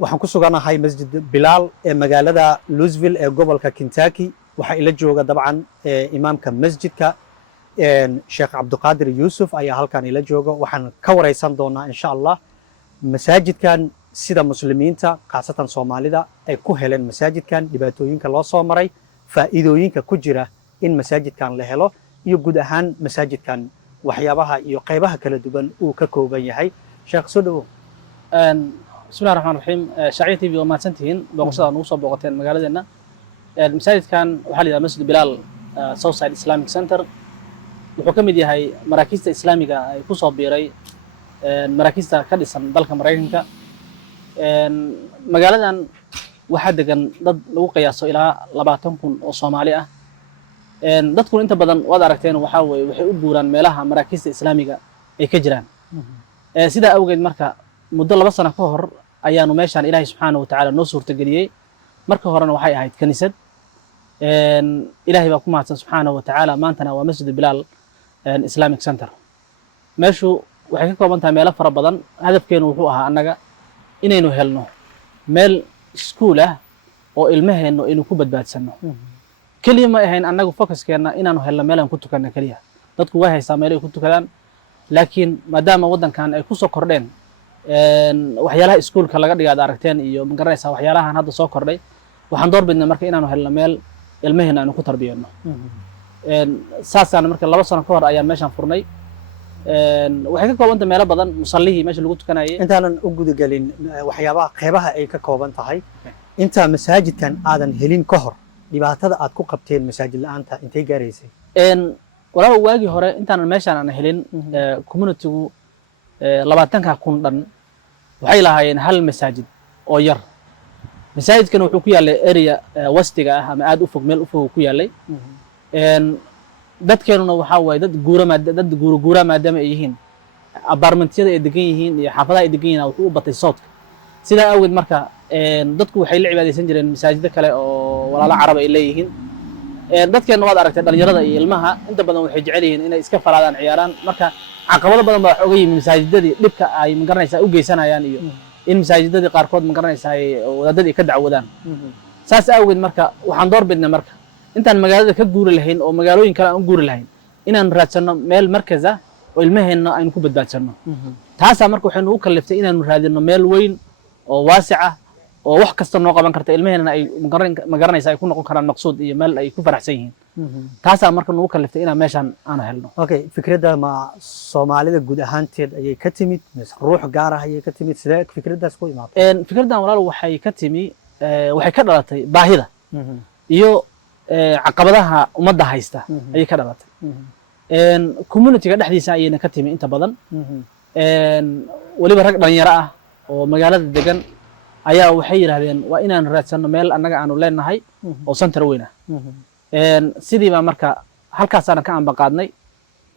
waxaan ku suganahay masjid bilaal ee magaalada Louisville ee gobolka Kentucky waxaa ila jooga dabcan imaamka masjidka Sheekh Cabdiqaadir Yuusuf ayaa halkan ila jooga waxaan ka wareysan doonaa insha Allah masaajidkan sida muslimiinta qaasatan Soomaalida ay ku heleen masaajidkan dhibaatooyinka loo soo maray faa'iidooyinka ku jira in masaajidkan la helo iyo guud ahaan masaajidkan waxyaabaha iyo qaybaha kala duwan uu ka kooban yahay sheekh soo dhawo bismillaahir rahmaanir rahiim shaciyada TV waa mahadsantihiin booqashada nagu soo booqateen magaaladeena masaajidkan waxaa la yiraahdaa Masjid Bilaal Southside Islamic Center wuxuu ka mid yahay maraakiista islaamiga ay ku soo biiray maraakiista ka dhisan dalka Mareykanka magaaladan waxaa degan dad lagu qiyaaso ilaa 20,000 oo Soomaali ah dadku inta badan waad aragteen waxa weeye waxay u guuraan meelaha maraakiista islaamiga ay ka jiraan sida awgeed marka muddo 2 sano ka hor ayaanu meeshan Ilaahay subxaanahu wa ta'aala noo suurta galiyay marka horena waxay ahayd kaniisad Ilaahay baa ku mahadsan subxaanahu wa ta'aala maantana waa Masjid Bilaal Islamic Center meeshu waxay ka kooban tahay meelo fara badan hadafkeenu wuxuu ahaa annaga inaynu helno meel iskuul ah oo ilmaheenu inuu ku badbaadsano kaliya ma ahayn annagu focuskeena inaanu helno meel aan ku tukanno kaliya dadku way haystaa meel ay ku tukadaan laakiin maadaama wadankan ay ku soo kordheen waxyaalaha iskuulka laga dhigaad aragteen iyo ma garanaysaa waxyaalahan hadda soo kordhay waxaan door bidnay marka inaanu helno meel ilmaheena aanu ku tarbiyeyno saasana marka 2 sano ka hor ayaan meeshan furnay waxay ka kooban tahay meelo badan musallihii meesha lagu tukanayay intaanan u gudagelin waxyaabaha qaybaha ay ka kooban tahay inta masaajidkan aadan helin ka hor dhibaatada aad ku qabteen masaajid la'aanta intay gaaraysay walaal waagi hore intaanan meeshan aan helin community-gu 20,000 dhan waxay lahaayeen hal masaajid oo yar masaajidkan wuxuu ku yaalay area wastiga ah ama aad u fog meel u fog ku yaalay dadkeenuna waxa way dad guura maadaama ay yihiin apartmentyada ay degan yihiin iyo xaafadaha ay degan yihiin wuxuu u batay soodka sida awgeed marka dadku waxay la cibaadeysan jireen masaajid kale oo walaalo carab ay leeyihiin dadkeena waad aragtay dhalinyarada iyo ilmaha inta badan waxay jecel yihiin inay iska falaadaan ciyaaraan marka caqabado badan baa xoga yimid masaajidadii dhibka ay ma garanaysaa u geysanayaan iyo in masaajidadii qaarkood ma garanaysaa wadaadadii ka dacwadaan saas awgeed marka waxaan door bidnay marka intaan magaalada ka guuri lahayn oo magaalooyin kale aan u guuri lahayn inaan raadsano meel markaas ah oo ilmaheena aynu ku badbaadsano taasa marka waxaynu u kaliftay inaanu raadino meel weyn oo waasic ah oo wax kasta noo qaban karta ilmaheena ay ma garanaysaa ay ku noqon karaan maqsuud iyo meel ay ku faraxsan yihiin taasa marka noo kaliftay inaan meeshan aan helno okay fikradda ma Soomaalida guud ahaanteed ayay ka timid mise ruux gaar ah ayay ka timid sidee fikraddaas ku imaatay fikraddan walaal waxay ka timi waxay ka dhalatay baahida iyo caqabadaha ummadda haysta ayay ka dhalatay community-ga dhexdiisa ayayna ka timi inta badan waliba rag dhalinyaro ah oo magaalada degan ayaa waxay yiraahdeen waa inaan raadsano meel annaga aanu leenahay oo center weyn ah sidii baa marka halkaasana ka ambaqaadnay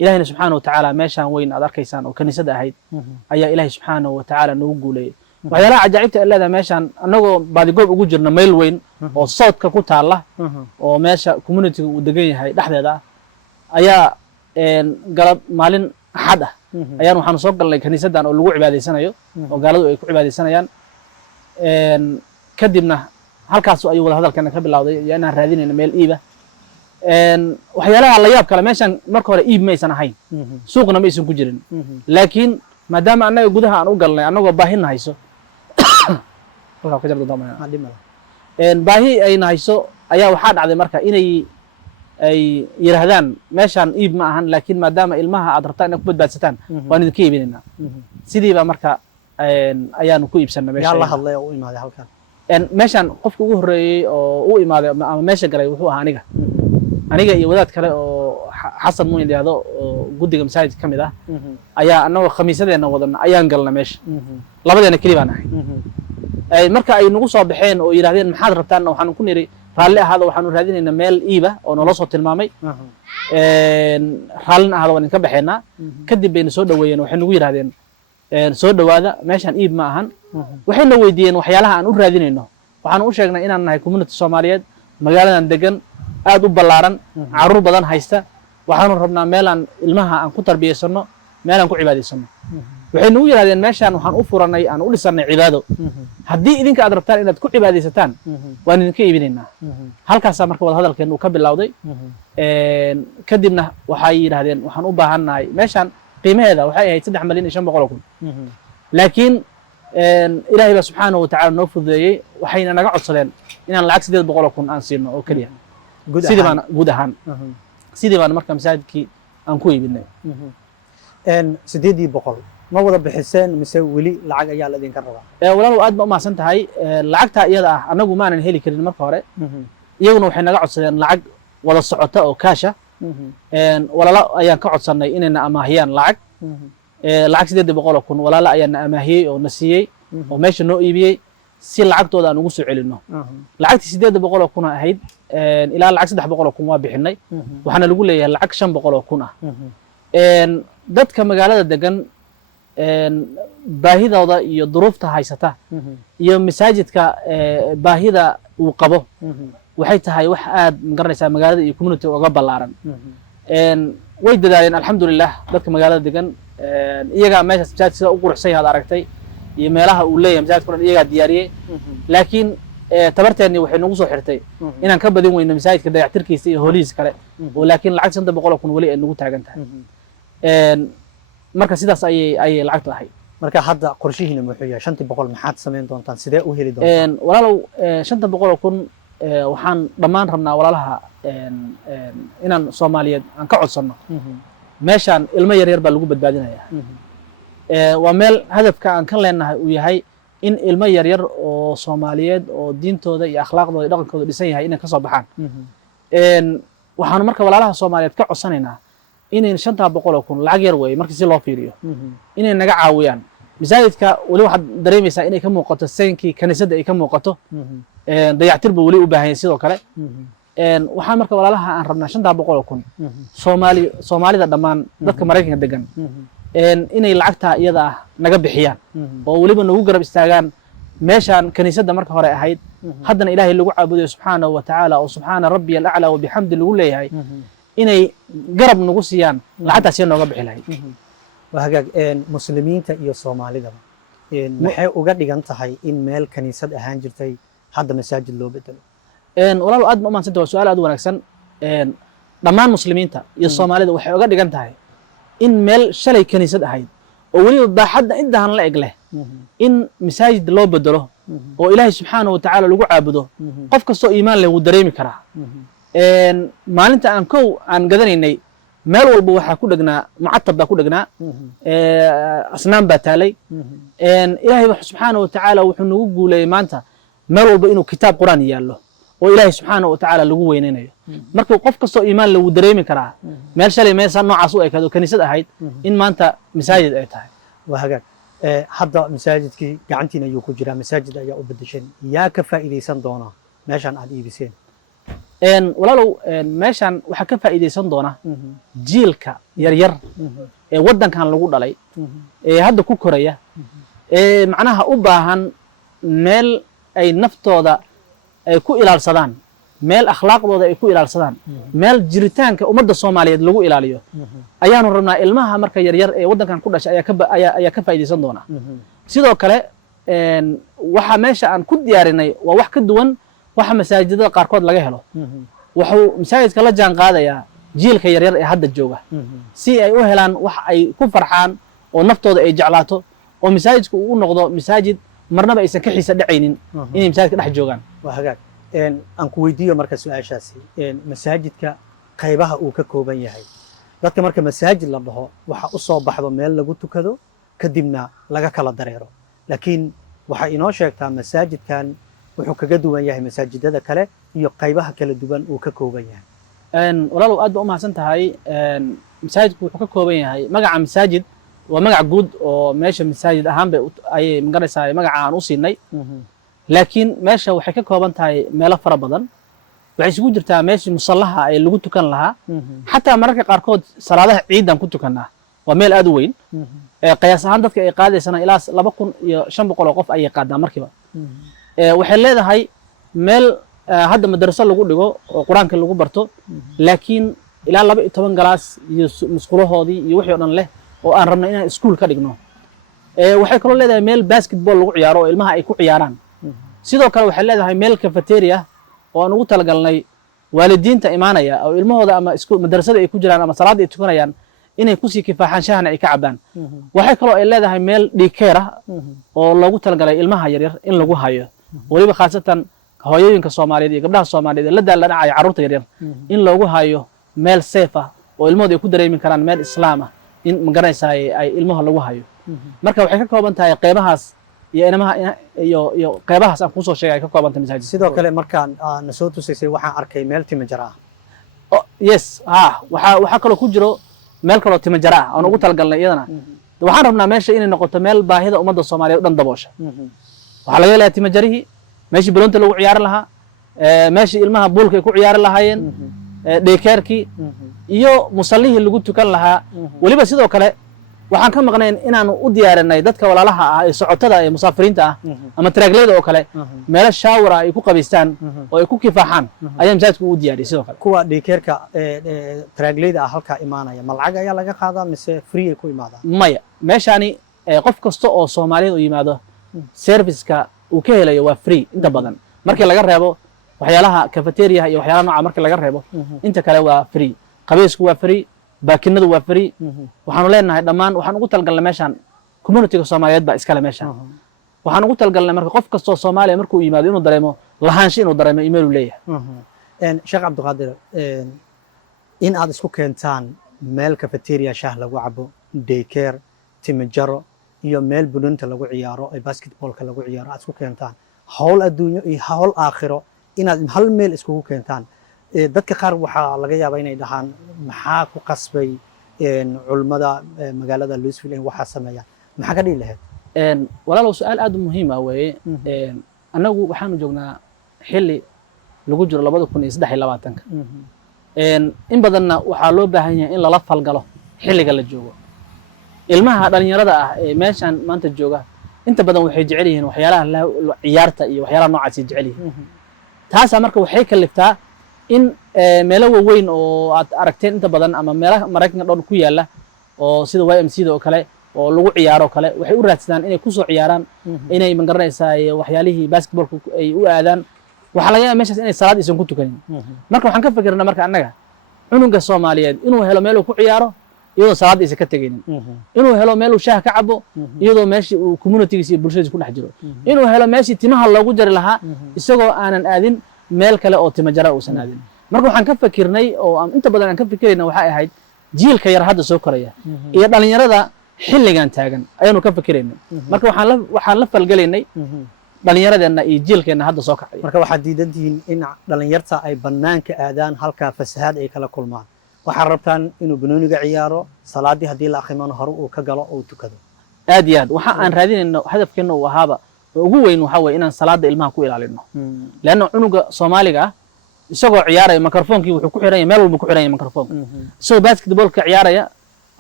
ilaahayna subxaanahu wa ta'aala meeshan weyn aad arkaysaan oo kaniisada ahayd ayaa ilaahay subxaanahu wa ta'aala nagu guuleeyay waxyaalaha cajaa'ibta leeda meeshan annagoo baadigoob ugu jirna meel weyn oo soodka ku taala oo meesha community uu degan yahay dhexdeeda ayaa galab maalin axad ah ayaan waxaan soo galnay kaniisadan oo lagu cibaadaysanayo oo gaaladu ay ku cibaadaysanayaan kadibna halkaas ayuu wada hadalkana ka bilowday inaan raadinayno meel iiba waxyaalaha la yaab kale meeshan marka hore iib ma aysan ahayn suuqna ma aysan ku jirin laakiin maadaama annaga gudaha aan u galnay annagoo baahin hayso baahi ay hayso ayaa waxaa dhacday marka inay ay yiraahdaan meeshan iib ma ahan laakiin maadaama ilmaha aad rabtaan inaad ku badbaadsataan waan idinka iibinaynaa sidii baa marka ayaanu ku iibsanay meesha yaa la hadlay oo u imaaday halkan meeshan qofka ugu horeeyay oo u imaaday ama meesha galay wuxuu ahaa aniga iyo wadaad kale oo xasan muun yiraahdo oo guddiga masaajid ka mid ah ayaa annagoo khamiisadeena wadana ayaan galnay meesha labadeena kali baan ahay marka ay nagu soo baxeen oo yiraahdeen maxaad rabtaan waxaan ku niri raalli ahaado waxaanu raadinaynaa meel iiba oo nolo soo tilmaamay raallina ahaado waan ka baxeenaa kadib bayna soo dhaweeyeen waxay nagu yiraahdeen soo dhawaada meeshan iib ma ahan waxayna weydiiyeen waxyaalaha aan u raadinayno waxaan u sheegnay inaan nahay community Soomaaliyeed magaaladan degan aad u ballaaran caruur badan haysta waxaanu rabnaa meel aan ilmaha aan ku tarbiyeysano meel aan ku cibaadaysano waxay nagu yiraahdeen meeshaan waxaan u furanay aan u dhisanay cibaado haddii idinka aad rabtaan inaad ku cibaadaysataan waan idinka iibinaynaa halkaasaa marka wada hadalkeenu ka bilowday kadibna waxay yidhaahdeen waxaan u baahannahay meeshaan qiimaheeda waxay ahayd 3,500,000 laakiin ilaahay baa subxaanahu watacaala noo fududeeyey waxayna naga codsadeen inaan lacag 800,000 aan siino oo keliya sidii baan guud ahaan sidii baan marka masaajidkii aan ku iibinay 800 ma wada bixiseen mise weli lacag ayaa la idinka rabaa walaalow aad ba u mahadsan tahay lacagtaa iyada ah annagu maanan heli karin marka hore iyaguna waxay naga codsadeen lacag wada socota oo kaasha walaalo ayaan ka codsannay inayna amaahiyaan lacag 800,000 walaalo ayaana amaahiyey oo na siiyey oo meesha noo iibiyey si lacagtooda aan ugu soo celinno lacagtii 800,000 ahayd ilaa lacag 300,000 waa bixinay waxaana lagu leeyahay lacag 500,000 ah dadka magaalada degan baahidooda iyo duruufta haysata iyo masaajidka baahida uu qabo waxay tahay wax aad magaranaysaa magaalada iyo community uga ballaaran way dadaaleen alxamdulilah dadka magaalada degan iyagaa meeshaas masaajidka sida u quruxsan yahay aad aragtay iyo meelaha uu leeyahay masaajidka dhan iyagaa diyaariyey laakiin tabarteennii waxay nagu soo xirtay inaan ka badin weyno masaajidka dayactirkiisa iyo holihiisa kale oo laakiin lacag 500,000 weli ay nagu taagan tahay marka sidaas ayay lacagtu ahayd marka hadda qorshihiina muxuu yahay 500 maxaad samayn doontaan sidee u heli doontaan walaalow 500,000 waxaan dhammaan rabnaa walaalaha inaan Soomaaliyeed aan ka codsanno meeshaan ilmo yaryar baa lagu badbaadinayaa waa meel hadafka aan ka leenahay uu yahay in ilmo yaryar oo Soomaaliyeed oo diintooda iyo akhlaaqdooda iyo dhaqankooda dhisan yahay inay ka soo baxaan waxaan marka walaalaha Soomaaliyeed ka codsanaynaa inay 500,000 lacag yar weey markii si loo fiiriyo inay naga caawiyaan masaajidka wali waxaad dareemaysaa inay ka muuqato saynkii kaniisadda ay ka muuqato dayactir buu wali u baahan yahay sidoo kale waxaan marka walaalaha aan rabnaa 500,000 Soomaalida dhammaan dadka Mareykanka degan inay lacagta iyada ah naga bixiyaan oo waliba nagu garab istaagaan meeshaan kaniisadda marka hore ahayd haddana ilaahay lagu caabudayo subxaanahu wa tacaala oo subxaana rabbiyal aclaa wa bixamdi lagu leeyahay inay garab nagu siiyaan lacagtaas iyo nooga bixi lahayd waa hagaag muslimiinta iyo Soomaalida maxay uga dhigan tahay in meel kaniisad ahaan jirtay hadda masaajid loo bedelo walaal aad ma maanta waa su'aal aad u wanaagsan dhammaan muslimiinta iyo Soomaalida waxay uga dhigan tahay in meel shalay kaniisad ahayd oo waliba baaxadda intaan la eg leh in masaajid loo bedelo oo ilaahay subxaanahu wa tacaala lagu caabudo qof kastoo iimaan leh wuu dareemi karaa maalinta aan gadanaynay meel walba waxaa ku dhagnaa mucatab baa ku dhagnaa asnaam baa taalay ilaahay subxaanahu wa tacaala wuxuu nagu guuleeyey maanta meel walba inuu kitaab quraan yaallo oo ilaahay subxaanahu wa tacaala lagu weynaynayo marka qof kastoo iimaan leh wuu dareemi karaa meel shalay meesha noocaas u ekayd oo kaniisad ahayd in maanta masaajid ay tahay waa hagaag hadda masaajidkii gacantiina ayuu ku jiraa masaajid ayaa u bedesheen yaa ka faa'iidaysan doona meeshaan aad iibiseen walaalow meeshaan waxaa ka faa'iidaysan doona jiilka yaryar ee waddankan lagu dhalay ee hadda ku koraya ee macnaha u baahan meel ay naftooda ay ku ilaalsadaan meel akhlaaqdooda ay ku ilaalsadaan meel jiritaanka ummadda Soomaaliyeed lagu ilaaliyo ayaanu rabnaa ilmaha marka yaryar ee waddankan ku dhashay ayaa ka faa'iidaysan doona sidoo kale waxa meesha aan ku diyaarinay waa wax ka duwan waxa masaajidada qaarkood laga helo wuxuu masaajidka la jaan qaadayaa jiilka yaryar ee hadda jooga si ay u helaan wax ay ku farxaan oo naftooda ay jeclaato oo masaajidku uu noqdo masaajid marnaba aysan ka xiisa dhacaynin inay masaajidka dhex joogaan waa hagaag aan ku weydiiyo marka su'aashaasi masaajidka qaybaha uu ka kooban yahay dadka marka masaajid la dhaho waxa u soo baxdo meel lagu tukado kadibna laga kala dareero laakiin waxa inoo sheegtaa masaajidkan wuxuu kaga duwan yahay masaajidada kale iyo qaybaha kala duwan uu ka kooban yahay walaalow aad ba u mahadsan tahay masaajidku wuxuu ka kooban yahay magaca masaajid waa magac guud oo meesha masaajid ahaan bay ayay magaraysaa magaca aan u siinay laakiin meesha waxay ka kooban tahay meelo fara badan waxay isugu jirtaa meeshii musallaha ay lagu tukan lahaa xataa mararka qaarkood salaadaha ciidan ku tukannaa waa meel aad u weyn qiyaas ahaan dadka ay qaadaysana ilaa 2,500 oo qof ayay qaadaan markiiba waxay leedahay meel hadda madraso lagu dhigo oo quraanka lagu barto laakiin ilaa 12 galaas iyo musqulahoodii iyo wixii oo dhan leh oo aan rabno inaan iskuul ka dhigno waxay kaloo leedahay meel basketball lagu ciyaaro oo ilmaha ay ku ciyaaraan sidoo kale waxay leedahay meel cafeteria oo aan ugu talagalnay waalidiinta imaanaya oo ilmahooda ama madrasada ay ku jiraan ama salaada ay tukanayaan inay kusii kifaaxaan shahana ay ka cabaan waxay kaloo ay leedahay meel dhikeera oo loogu talagalay ilmaha yaryar in lagu hayo waliba khaasatan hooyooyinka Soomaaliyeed iyo gabdhaha Soomaaliyeed ee la daalanacaya carruurta yaryar in loogu hayo meel safe ah oo ilmahooda ay ku dareemi karaan meel islaam ah in magaranaysaa ay ilmaha lagu hayo marka waxay ka kooban tahay qeybahaas iyo inamaha iyo qeybahaas aan kusoo sheegay ay ka kooban tahay masaajid sidoo kale markaan na soo tusaysay waxaan arkay meel timajara ah yes waxa kaloo ku jiro meel kaloo timajara ah aan ugu talagalnay iyadana waxaan rabnaa meesha inay noqoto meel baahida ummadda Soomaaliyeed dhan daboosha waxa laga leeyahay timajarihi meeshii baloonta lagu ciyaari lahaa meeshii ilmaha buulka ay ku ciyaari lahaayeen daycarekii iyo musallihii lagu tukan lahaa waliba sidoo kale waxaan ka maqnayn inaanu u diyaarinay dadka walaalaha ah ee socotada ee musaafiriinta ah ama taraagleeda oo kale meelo shaawar ay ku qabaystaan oo ay ku kifaaxaan ayaa masaajidku u diyaariyay sidoo kale kuwa daycareka taraagleeda ah halka imaanaya malcag ayaa laga qaadaa mise free ay ku imaadaan maya meeshani qof kasta oo Soomaaliyeed u yimaado serviceka uu ka helayo waa free inta badan markii laga reebo waxyaalaha cafeteria iyo waxyaalaha nooca markii laga reebo inta kale waa free qabeysku waa free baakinadu waa free waxaanu leenahay dhammaan waxaan ugu talgalnay meeshan community-ga Soomaaliyeed baa iskale meeshan waxaan ugu talgalnay marka qof kasta oo Soomaaliya markuu yimaado inuu dareemo lahaansho inuu dareemo email u leeyahay Sheekh Cabdiqaadir in aad isku keentaan meel cafeteria shaah lagu cabo daycare timajaro iyo meel bununta lagu ciyaaro ee basketballka lagu ciyaaro aad isku keentaan hawl adduunyo iyo hawl aakhiro inaad hal meel iskugu keentaan dadka qaar waxaa laga yaabaa inay dhahaan maxaa ku qasbay culimada magaalada Louisville in waxa sameeyaan maxaa ka dhihi lahayd walaalow su'aal aad u muhiim ah weeye anagu waxaanu joognaa xilli lagu jiro 2023 in badanna waxaa loo baahan yahay in lala falgalo xilliga la joogo ilmaha dhalinyarada ah ee meeshan maanta jooga inta badan waxay jecel yihiin waxyaalaha ciyaarta iyo waxyaalaha noocaas ay jecel yihiin taas marka waxay kaliftaa in meelo waaweyn oo aad aragteen inta badan ama meelaha Mareykanka dhan ku yaala oo sida YMCda oo kale oo lagu ciyaaro kale waxay u raadsadaan inay ku soo ciyaaraan inay magaranaysaa waxyaalihii basketballku ay u aadaan waxa laga yaabaa meeshaas inay salaad isan ku tukanin marka waxaan ka fikirnaa marka annaga cunuga Soomaaliyeed inuu helo meel uu ku ciyaaro iyadoo salaad isa ka tagaynin inuu helo meel uu shaah ka cabo iyadoo meeshii uu community-giisa iyo bulshadiisa ku dhex jiro inuu helo meeshii timaha loogu jari lahaa isagoo aanan aadin meel kale oo timajara uusan aadin marka waxaan ka fikirnay oo inta badan aan ka fikirayna waxay ahayd jiilka yar hadda soo koraya iyo dhalinyarada xilligan taagan ayaanu ka fikiraynay marka waxaan la falgalaynay dhalinyaradeenna iyo jiilkeenna hadda soo kacay marka waxaad diidan tihiin in dhalinyarta ay bannaanka aadaan halka fasahaad ay kala kulmaan waxaad rabtaan inuu banooniga ciyaaro salaadii haddii la akhrimano hore uu ka galo oo tukado aad iyo aad waxa aan raadinayno hadafkeena uu ahaaba ugu weyn waxa weeye inaan salaada ilmaha ku ilaalino laana cunuga Soomaaliga ah isagoo ciyaaraya microphone-kii wuxuu ku xiran yahay meel walba ku xiran yahay microphone isagoo basketball-ka ciyaaraya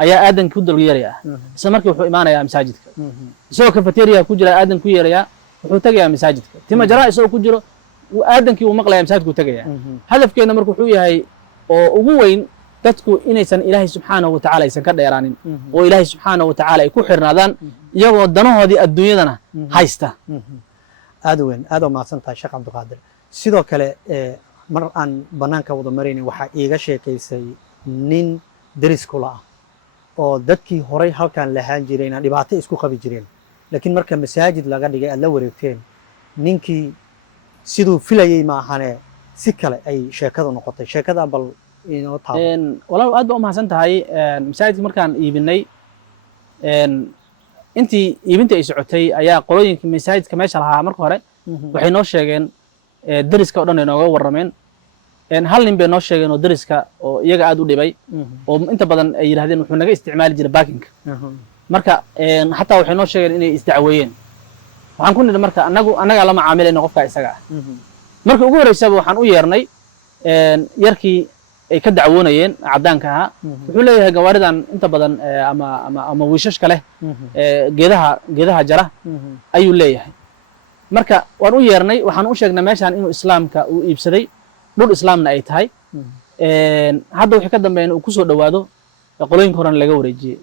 ayaa aadan ku dalyeeraya isla markii wuxuu imaanayaa masaajidka isagoo cafeteria ku jira aadan ku yeeraya wuxuu tagayaa masaajidka timajara isagoo ku jiro aadankii uu maqlayaa masaajidku tagayaa hadafkeena marka wuxuu yahay oo ugu weyn dadku inaysan Ilaahay subxaanahu wa ta'ala aysan ka dheeraanin oo Ilaahay subxaanahu wa ta'ala ay ku xirnaadaan iyagoo danahoodii adduunyadana haysta aad weyn aad oo maadsantahay Sheekh Cabdiqaadir sidoo kale mar aan banaanka wada maraynay waxa iiga sheekaysay nin daris kula ah oo dadkii horay halkan lahaan jireen dhibaato isku qabi jireen laakiin marka masaajid laga dhigay aad la wareegteen ninkii siduu filayay ma ahane si kale ay sheekadu noqotay sheekada bal inoo taabo walaal aad baa u mahadsan tahay masaajidka markaan iibinay intii iibinta ay socotay ayaa qolooyinka masaajidka meesha lahaa marka hore waxay noo sheegeen dariska oo dhan inooga warrameen hal nin bay noo sheegeen oo dariska oo iyaga aad u dhibay oo inta badan ay yiraahdeen wuxuu naga isticmaali jiray baakinka marka xataa waxay noo sheegeen inay isdacweeyeen waxaan ku nidhi marka annaga lama caamilayno qofka isaga ah marka ugu horeysaba waxaan u yeernay yarkii ay ka dacwoonayeen cadaanka ahaa wuxuu leeyahay gawaaridan inta badan ama wiishashka leh geedaha jara ayuu leeyahay marka waan u yeernay waxaan u sheegnay meeshaan inuu islaamka uu iibsaday dhul islaamna ay tahay hadda wixii ka dambeeyna uu ku soo dhawaado qolooyinka horena laga wareejiyey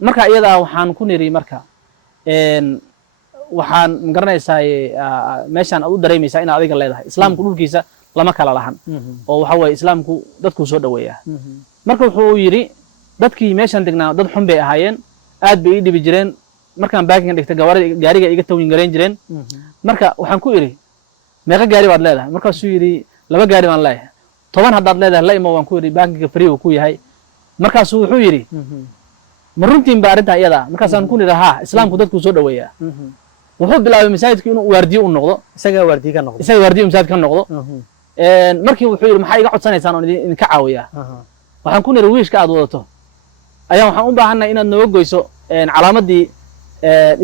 marka iyadaa waxaan ku niri marka waxaan magaranaysaa meeshaan aad u dareemaysaa inaad adiga leedahay islaamku dhulkiisa lama kala lahan oo waxa weeye islaamku dadkuu soo dhoweeyaa marka wuxuu yidhi dadkii meeshaan degnaa dad xun bay ahaayeen aad bay ii dhibi jireen markaan baakinga dhigta gaariga iga tawin garayn jireen marka waxaan ku idhi meeqa gaari baad leedahay markaasuu yidhi 2 gaari baan leeyahay 10 haddaad leedahay la imo waan ku idhi baakinga free uu ku yahay markaasuu wuxuu yidhi ma runtiin ba arrintaa iyada markaasaan ku nidhi haa islaamku dadkuu soo dhoweeyaa wuxuu bilaabay masaajidka inuu waardiyo u noqdo isaga waardiyo masaajidka ka noqdo markii wuxuu yidhi maxaa iga codsanaysaan oo idinka caawiyaa waxaan ku nidhi wiishka aad wadato ayaa waxaan u baahannahay inaad nooga goyso calaamadii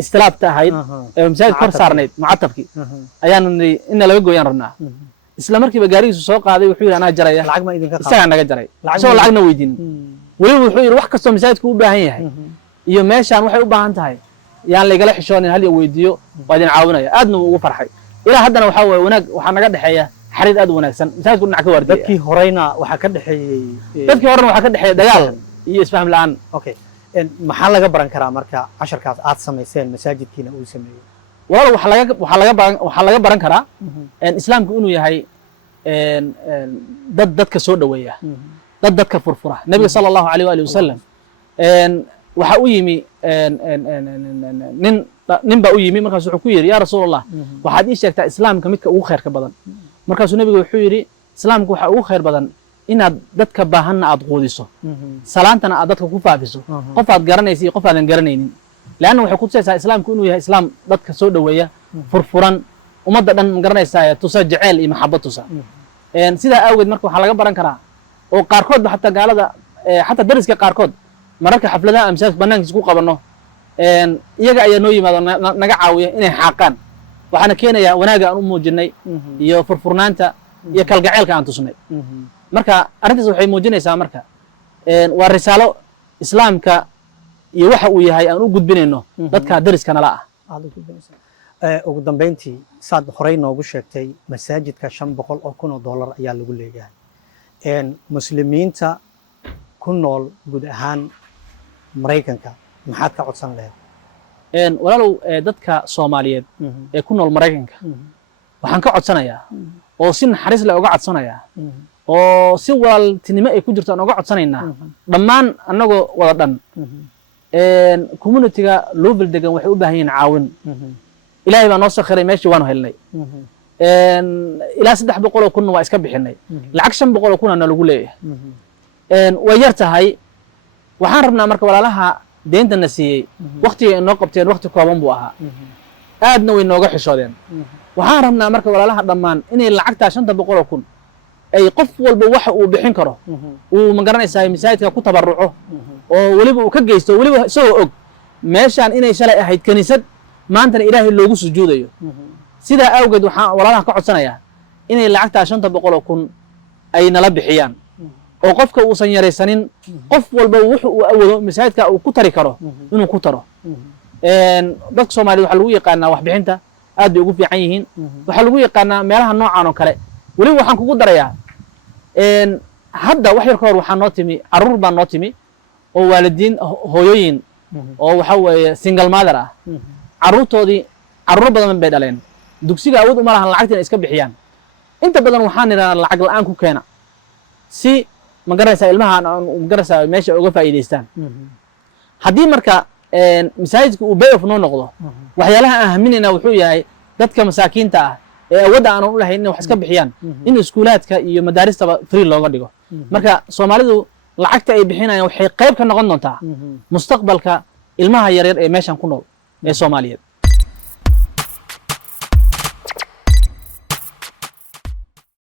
istilaabta ahayd ee masaajidka kor saarnayd mucatabkii ayaan nidhi inna laga gooyaan rabnaa isla markiiba gaarigiisu soo qaaday wuxuu yidhi anaa jaraya isagaa naga jaray isagoo lacagna weydiinin weliba wuxuu yidhi wax kastoo masaajidku u baahan yahay iyo meeshaan waxay u baahan tahay yaan laygala xishoonin hal iyo weydiiyo waa idin caawinaya aadna wuu ugu farxay ilaa haddana waxaa weeye wanaag waxaa naga dhexeeya xariir aad u wanaagsan masaajidku dhinac ka waardiya dadkii horeyna waxaa ka dhexeeyey dagaal iyo isfaham la'aan okay maxaa laga baran karaa marka casharkaas aad samayseen masaajidkiina uu sameeyey walaal waxaa laga baran karaa islaamku inuu yahay dadka soo dhoweeya dadka furfura nabiga sala allahu alayh waali wasalam waxaa u yimi nin baa u yimi markaas wuxuu ku yidhi yaa rasuul allah waxaad ii sheegtaa islaamka midka ugu khayrka badan markaasuu nabiga wuxuu yidhi islaamka waxaa ugu khayr badan inaad dadka baahanna aad quudiso salaantana aad dadka ku faafiso qof aad garanaysa iyo qof aadan garanaynin leanna waxay kutusaysaa islaamku inuu yahay islaam dadka soo dhoweeya furfuran ummadda dhan magaranaysaa tusa jeceyl iyo maxabad tusa sidaa awgeed marka waxaa laga baran karaa oo qaarkoodba xataa gaalada xataa dariska qaarkood mararka xafladaha aan masaajidka banaankiisa ku qabanno iyaga ayaa noo yimaado naga caawiya inay xaaqaan waxaana keenayaa wanaaga aan u muujinay iyo furfurnaanta iyo kalgaceylka aan tusnay marka arrintaas waxay muujinaysaa marka waa risaalo islaamka iyo waxa uu yahay aan u gudbinayno dadka dariska nala ah ugu dambeyntii saad horey noogu sheegtay masaajidka $500,000 ayaa lagu leeyahay muslimiinta ku nool guud ahaan maraykanka maxaad ka codsan lahayd walaalow dadka soomaaliyeed ee ku nool maraykanka waxaan ka codsanayaa oo si naxariis leh uga codsanayaa oo si walaaltinimo ay ku jirto aan uga codsanaynaa dhammaan annagoo wada dhan communitiga Louisville degan waxay u baahan yihiin caawin ilaahay baa noo sakhiray meeshii waanu helnay ilaa 300 kun waa iska bixinay lacag 500 kun na lagu leeyahay way yar tahay waxaan rabnaa marka walaalaha deentana siiyey waqtiga ay noo qabteen waqti kooban buu ahaa aadna way nooga xishoodeen waxaan rabnaa marka walaalaha dhammaan inay lacagtaa 500 kun ay qof walba waxa uu bixin karo uu magaranaysaa masaajidka ku tabaruco oo weliba uu ka geysto weliba isagoo og meeshaan inay shalay ahayd kaniisad maantana ilaahay loogu sujuudayo sidaa awgeed waxaan walaalaha ka codsanayaa inay lacagtaa 500 kun ay nala bixiyaan oo qofka uusan yaraysanin qof walba wuxuu uu awoodo masaajidka uu ku tari karo inuu ku taro dadka Soomaaliyeed waxa lagu yaqaanaa wax bixinta aad bay ugu fiican yihiin waxa lagu yaqaanaa meelaha noocan oo kale waliba waxaan kugu darayaa hadda wax yar ka hor waxaan noo timi caruur baan noo timi oo waalidiin hooyooyin oo waxa weeye single mother ah caruurtoodii caruur badan bay dhaleen dugsiga awood uma lahan lacagta inay iska bixiyaan inta badan waxaan nidhahnaa lacag la'aan ku keena si magaraysaa ilmaha magaraysaa meesha uga faa'iidaystaan haddii marka masaajidka uu bay of noo noqdo waxyaalaha aan haminayna wuxuu yahay dadka masaakiinta ah ee awoodda aanan u lahayn inay wax iska bixiyaan in iskuulaadka iyo madaaristaba free looga dhigo marka Soomaalidu lacagta ay bixinayaan waxay qayb ka noqon doontaa mustaqbalka ilmaha yaryar ee meeshan ku nool ee Soomaaliyeed